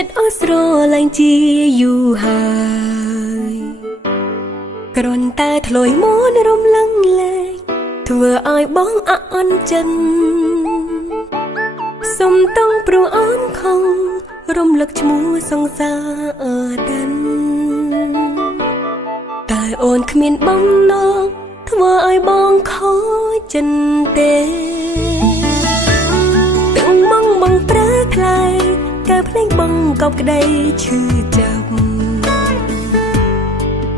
ចិត្តអស់ស្រឡាញ់ជាយូរហើយគ្រាន់តែធ្លុយមនរំលឹងលែងធ្វើឲ្យបងអន់ចិត្តសុំតង់ព្រោះអូនខំរំលឹកឈ្មោះសង្សារដានតែអូនគ្មានបំណងធ្វើឲ្យបងខូចចិត្តទេទាំងបងប្រើថ្លៃកើភ្លេងបងកប់ក្តីឈឺចាប់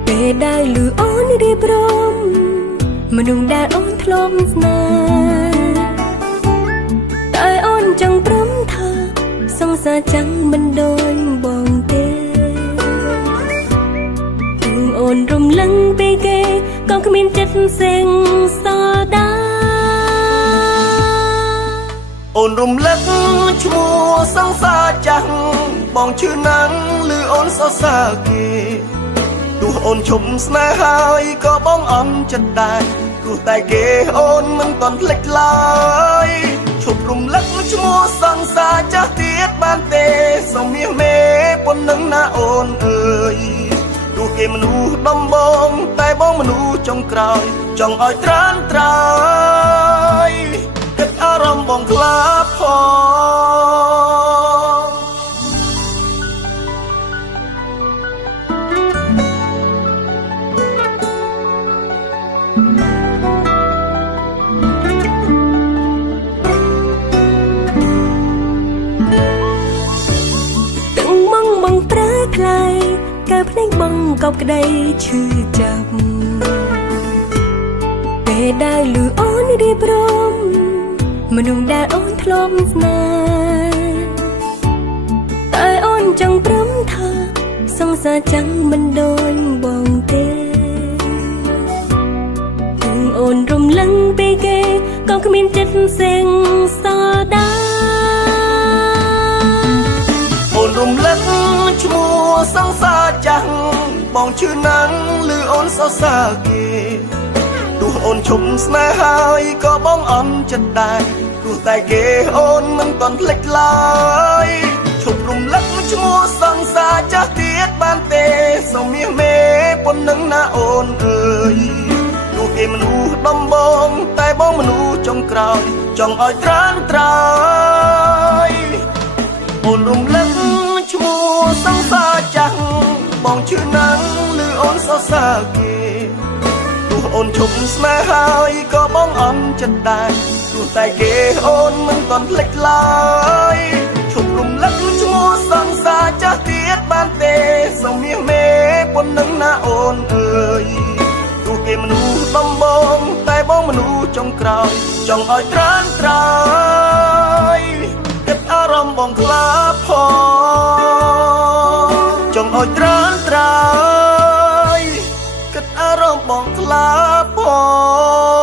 ពេលដែលលឺអូនរៀបរំមនុស្សដែលអូនធ្លាប់ស្នេហ៍តែអូនចង់ព្រមថាសង្សារចាំងមិនដូចបងទេទាំងអូនរំលឹងពេលគេក៏គ្មានចិត្តផ្សេងសល់ដែរអូនរំលឹកឈ្មោះសង្សារចាស់បងឈឺណាស់ឮអូនសរសើរគេទោះអូនឈប់ស្នេហ៍ហើយក៏បងអន់ចិត្តដែរទោះតែគេអូនមិនទាន់ភ្លេចឡើយឈប់រំលឹកឈ្មោះសង្សារចាស់ទៀតបានទេសូមមាសមេប៉ុណ្ណឹងណាអូនអើយទោះគេមនុស្សដំបងតែបងមនុស្សចុងក្រោយចង់ឲ្យត្រានត្រើយគិតអារម្មណ៍បងខ្លាចផងបងប្រើថ្លៃកើភ្លេងបងកប់ក្តីឈឺចាប់ពេលដែលលឺអូនរៀបរំមនុស្សដែលអូនធ្លាប់ស្នេហ៍តែអូនចង់ព្រមថាសង្សារចាំងមិនដូចបងទេទាំងអូនរំលឹងពេលគេក៏គ្មានចិត្តផ្សេងសល់ដែរអូនរំលឹកឈ្មោះសង្សារចាស់បងឈឺណាស់ឮអូនសរសើរគេទោះអូនឈប់ស្នេហ៍ហើយក៏បងអន់ចិត្តដែរទោះតែគេអូនមិនទាន់ភ្លេចឡើយឈប់រំលឹកឈ្មោះសង្សារចាស់ទៀតបានទេសូមមាសមេប៉ុណ្ណឹងណាអូនអើយទោះគេមនុស្សដំបងតែបងមនុស្សចុងក្រោយចង់ឲ្យត្រានត្រើយអូនរំលឹកឈ្មោះសង្សារចាស់បងឈឺណាស់ឮអូនសរសើរគេទោះអូនឈប់ស្នេហ៍ហើយក៏បងអន់ចិត្តដែរទោះតែគេអូនមិនទាន់ភ្លេចឡើយឈប់រំលឹកឈ្មោះសង្សារចាស់ទៀតបានទេសូមមាសមេប៉ុណ្ណឹងណាអូនអើយទោះគេមនុស្សដំបងតែបងមនុស្សចុងក្រោយចង់ឲ្យត្រានត្រើយគិតអារម្មណ៍បងខ្លាចផងចង់ឲ្យត្រានត្រើយគិតអារម្មណ៍បងខ្លាចផង